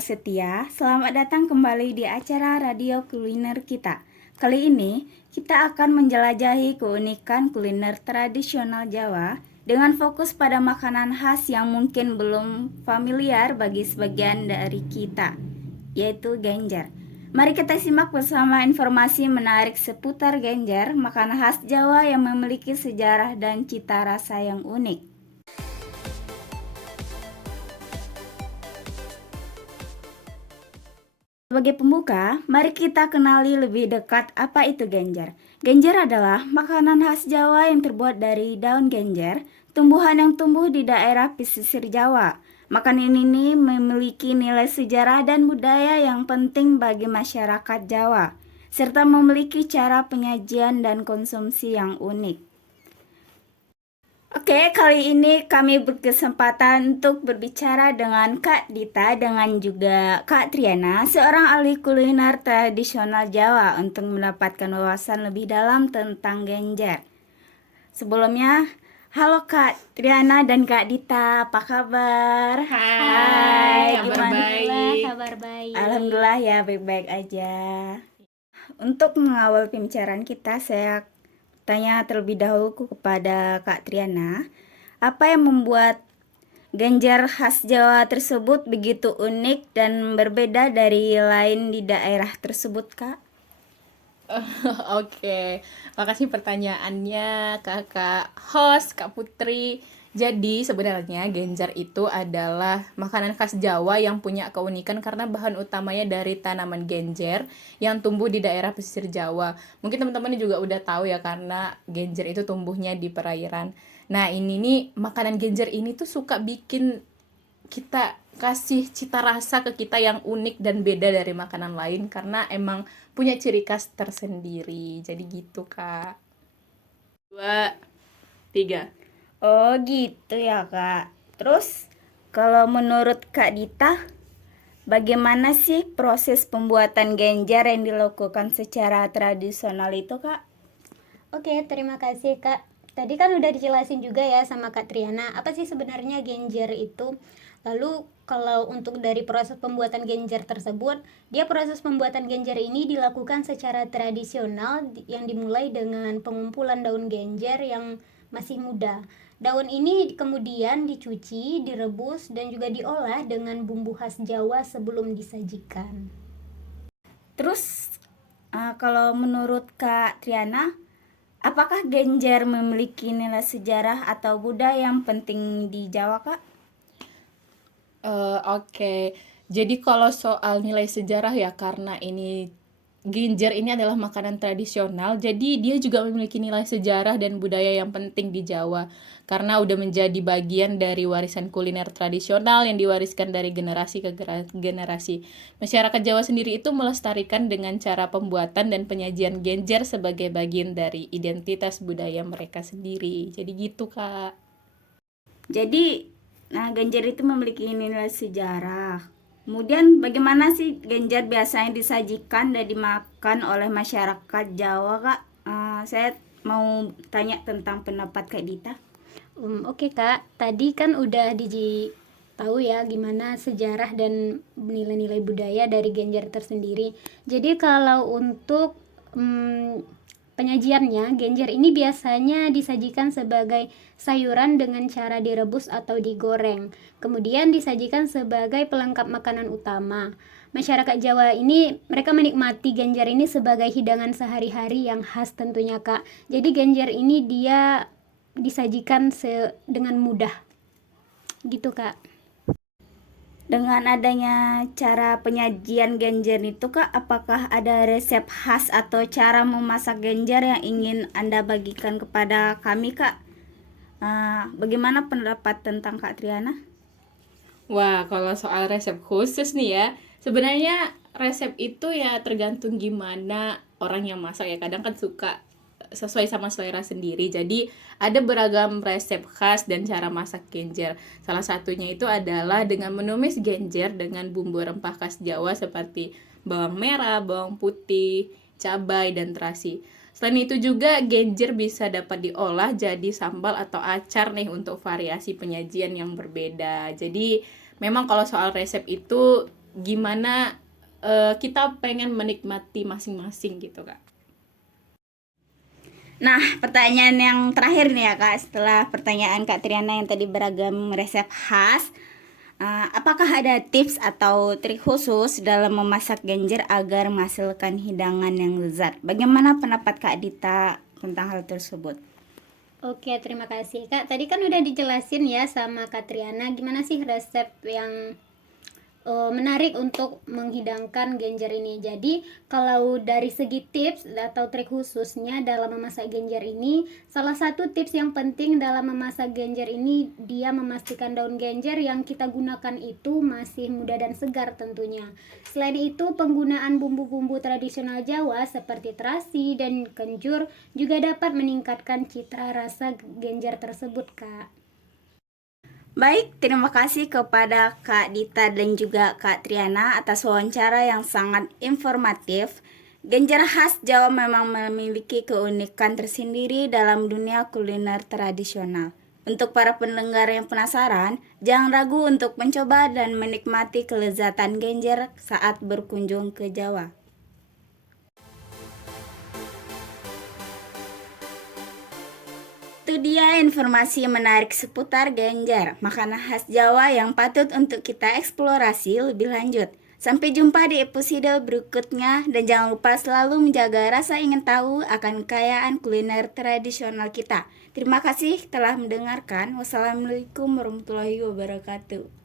pendengar setia, selamat datang kembali di acara Radio Kuliner kita. Kali ini, kita akan menjelajahi keunikan kuliner tradisional Jawa dengan fokus pada makanan khas yang mungkin belum familiar bagi sebagian dari kita, yaitu genjer. Mari kita simak bersama informasi menarik seputar genjer, makanan khas Jawa yang memiliki sejarah dan cita rasa yang unik. Sebagai pembuka, mari kita kenali lebih dekat apa itu genjer. Genjer adalah makanan khas Jawa yang terbuat dari daun genjer, tumbuhan yang tumbuh di daerah pesisir Jawa. Makanan ini memiliki nilai sejarah dan budaya yang penting bagi masyarakat Jawa, serta memiliki cara penyajian dan konsumsi yang unik. Oke, kali ini kami berkesempatan untuk berbicara dengan Kak Dita dengan juga Kak Triana, seorang ahli kuliner tradisional Jawa untuk mendapatkan wawasan lebih dalam tentang genjer. Sebelumnya, halo Kak Triana dan Kak Dita, apa kabar? Hai, kabar gimana? baik. Kabar baik. Alhamdulillah ya, baik-baik aja. Untuk mengawal pembicaraan kita, saya tanya terlebih dahulu kepada Kak Triana, apa yang membuat genjer khas Jawa tersebut begitu unik dan berbeda dari lain di daerah tersebut, Kak? Oke, makasih pertanyaannya kakak host, Kak Putri. Jadi sebenarnya genjer itu adalah makanan khas Jawa yang punya keunikan karena bahan utamanya dari tanaman genjer yang tumbuh di daerah pesisir Jawa. Mungkin teman-teman juga udah tahu ya karena genjer itu tumbuhnya di perairan. Nah ini nih makanan genjer ini tuh suka bikin kita kasih cita rasa ke kita yang unik dan beda dari makanan lain karena emang punya ciri khas tersendiri. Jadi gitu, Kak. 2, 3. Oh gitu ya, Kak. Terus kalau menurut Kak Dita, bagaimana sih proses pembuatan genjer yang dilakukan secara tradisional itu, Kak? Oke, terima kasih Kak. Tadi kan udah dijelasin juga ya sama Kak Triana, apa sih sebenarnya genjer itu? Lalu kalau untuk dari proses pembuatan genjer tersebut, proses pembuatan genjer ini dilakukan secara tradisional yang dimulai dengan pengumpulan daun genjer yang masih muda. Daun ini kemudian dicuci, direbus, dan juga diolah dengan bumbu khas Jawa sebelum disajikan. Terus kalau menurut Kak Triana, apakah genjer memiliki nilai sejarah atau budaya yang penting di Jawa, Kak? Oke. Jadi kalau soal nilai sejarah ya karena ini genjer ini adalah makanan tradisional, jadi dia juga memiliki nilai sejarah dan budaya yang penting di Jawa. Karena udah menjadi bagian dari warisan kuliner tradisional yang diwariskan dari generasi ke generasi. Masyarakat Jawa sendiri itu melestarikan dengan cara pembuatan dan penyajian genjer sebagai bagian dari identitas budaya mereka sendiri. Jadi gitu, Kak. Jadi, genjer itu memiliki nilai sejarah. Kemudian bagaimana sih genjer biasanya disajikan dan dimakan oleh masyarakat Jawa, Kak? Saya mau tanya tentang pendapat Kak Dita. Oke Kak, tadi kan udah tahu ya gimana sejarah dan nilai-nilai budaya dari genjer tersendiri. Jadi kalau untuk penyajiannya, genjer ini biasanya disajikan sebagai sayuran dengan cara direbus atau digoreng. Kemudian disajikan sebagai pelengkap makanan utama. Masyarakat Jawa ini mereka menikmati genjer ini sebagai hidangan sehari-hari yang khas tentunya Kak. Jadi genjer ini dia disajikan dengan mudah. Gitu Kak. Dengan adanya cara penyajian genjer itu, Kak, apakah ada resep khas atau cara memasak genjer yang ingin Anda bagikan kepada kami, Kak? Bagaimana pendapat tentang Kak Triana? Wah, kalau soal resep khusus nih ya, sebenarnya resep itu ya tergantung gimana orang yang masak ya. Kadang kan suka sesuai sama selera sendiri. Jadi ada beragam resep khas dan cara masak genjer. Salah satunya itu adalah dengan menumis genjer dengan bumbu rempah khas Jawa seperti bawang merah, bawang putih, cabai, dan terasi. Selain itu juga genjer bisa dapat diolah jadi sambal atau acar nih untuk variasi penyajian yang berbeda. Jadi memang kalau soal resep itu gimana kita pengen menikmati masing-masing gitu Kak. Nah, pertanyaan yang terakhir nih ya Kak, setelah pertanyaan Kak Triana yang tadi beragam resep khas, apakah ada tips atau trik khusus dalam memasak genjer agar menghasilkan hidangan yang lezat? Bagaimana pendapat Kak Dita tentang hal tersebut? Oke, terima kasih Kak. Tadi kan udah dijelasin ya sama Kak Triana gimana sih resep yang menarik untuk menghidangkan genjer ini. Jadi kalau dari segi tips atau trik khususnya dalam memasak genjer ini, salah satu tips yang penting dalam memasak genjer ini, dia memastikan daun genjer yang kita gunakan itu masih muda dan segar tentunya. Selain itu, penggunaan bumbu-bumbu tradisional Jawa seperti terasi dan kenjur juga dapat meningkatkan citra rasa genjer tersebut, Kak. Baik, terima kasih kepada Kak Dita dan juga Kak Triana atas wawancara yang sangat informatif. Genjer khas Jawa memang memiliki keunikan tersendiri dalam dunia kuliner tradisional. Untuk para pendengar yang penasaran, jangan ragu untuk mencoba dan menikmati kelezatan genjer saat berkunjung ke Jawa. Itu dia informasi menarik seputar genjer, makanan khas Jawa yang patut untuk kita eksplorasi lebih lanjut. Sampai jumpa di episode berikutnya dan jangan lupa selalu menjaga rasa ingin tahu akan kekayaan kuliner tradisional kita. Terima kasih telah mendengarkan. Wassalamualaikum warahmatullahi wabarakatuh.